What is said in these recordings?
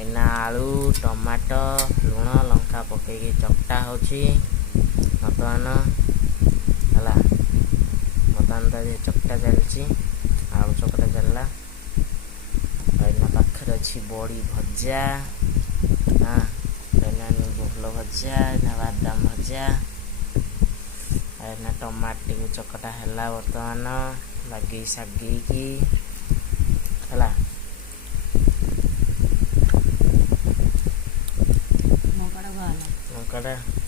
ଏଇନା ଆଳୁ ଟମାଟୋ ଲୁଣ ଲଙ୍କା ପକେଇକି ଚକଟା ହେଉଛି ବର୍ତ୍ତମାନ ହେଲା। ବର୍ତ୍ତମାନ ତା ଚକଟା ଚାଲିଛି, ଆଳୁ ଚକଟା ଚାଲିଲା। ଏଇନା ପାଖରେ ଅଛି ବଡ଼ି ଭଜା, ଏଇନା ନିମ୍ବ ଫୁଲ ଭଜା, ଏଇନା ବାଦାମ ଭଜା, ଏଇନା ଟମାଟୋ ଚକଟା ହେଲା ବର୍ତ୍ତମାନ ଲାଗି ଶାଗିକି ହେଲା।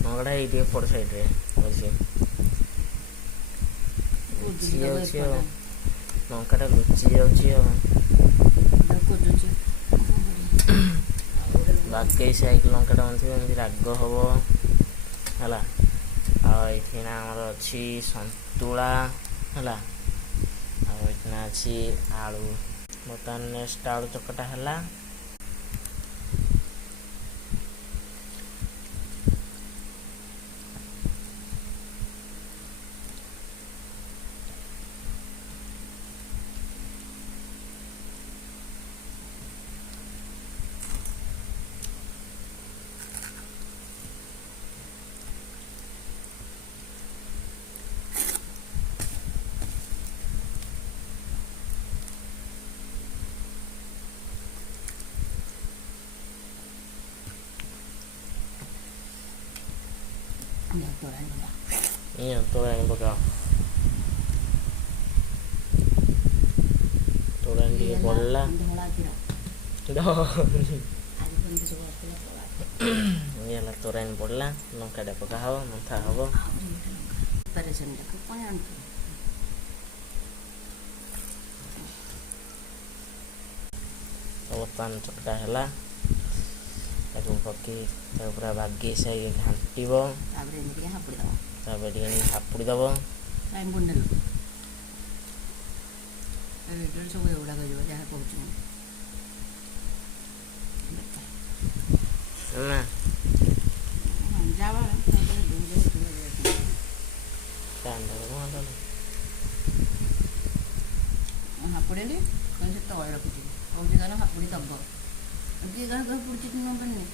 ଲଙ୍କାଟା ଏଇଠି ଏପଟ ସାଇଡ଼ରେ ଅଛି, ଲୁଚି ଯାଉଛି ଆଉ ଲଙ୍କାଟା ଲୁଚି ଯାଉଛି ଆଉ ବାଗେଇ ସାଇକି ଲଙ୍କାଟା ବାନ୍ଧିବ ଏମିତି ରାଗ ହବ ହେଲା। ଆଉ ଏଇଠିନା ଆମର ଅଛି ସନ୍ତୁଳା ହେଲା। ଆଉ ଏଇଠିନା ଅଛି ଆଳୁ। ବର୍ତ୍ତମାନ ନେକ୍ସଟ ଆଳୁ ଚକଟା ହେଲା। ତୋରାଣି ପକାଅ, ତୋରାଣି ଟିକେ ପଡ଼ିଲା ହେଲା। ତୋରାଣି ପଡ଼ିଲା, ଲଙ୍କାଟା ପକା ହବ, ମନ୍ଥା ହବ। ବର୍ତ୍ତମାନ ଚକଟା ହେଲା, ତାକୁ ପକେଇ ତାକୁ ପୁରା ବାଗେଇ ସାଇକି ଘାଣ୍ଟିବ। ତାପରେ ଟିକେ ହାପୁଡ଼ି ଦେବ। ସବୁ ଏଗୁଡ଼ାକ ଯିବ ଯାହା କହୁଛି ହାପୁଡ଼େଲି ସେ ତଳେ ରଖୁଛି କହୁଛି ହାପୁଡ଼ି ଦବ କିଏ କାହାକୁ ହାପୁଡ଼ୁଛି ନ ପାରୁନି।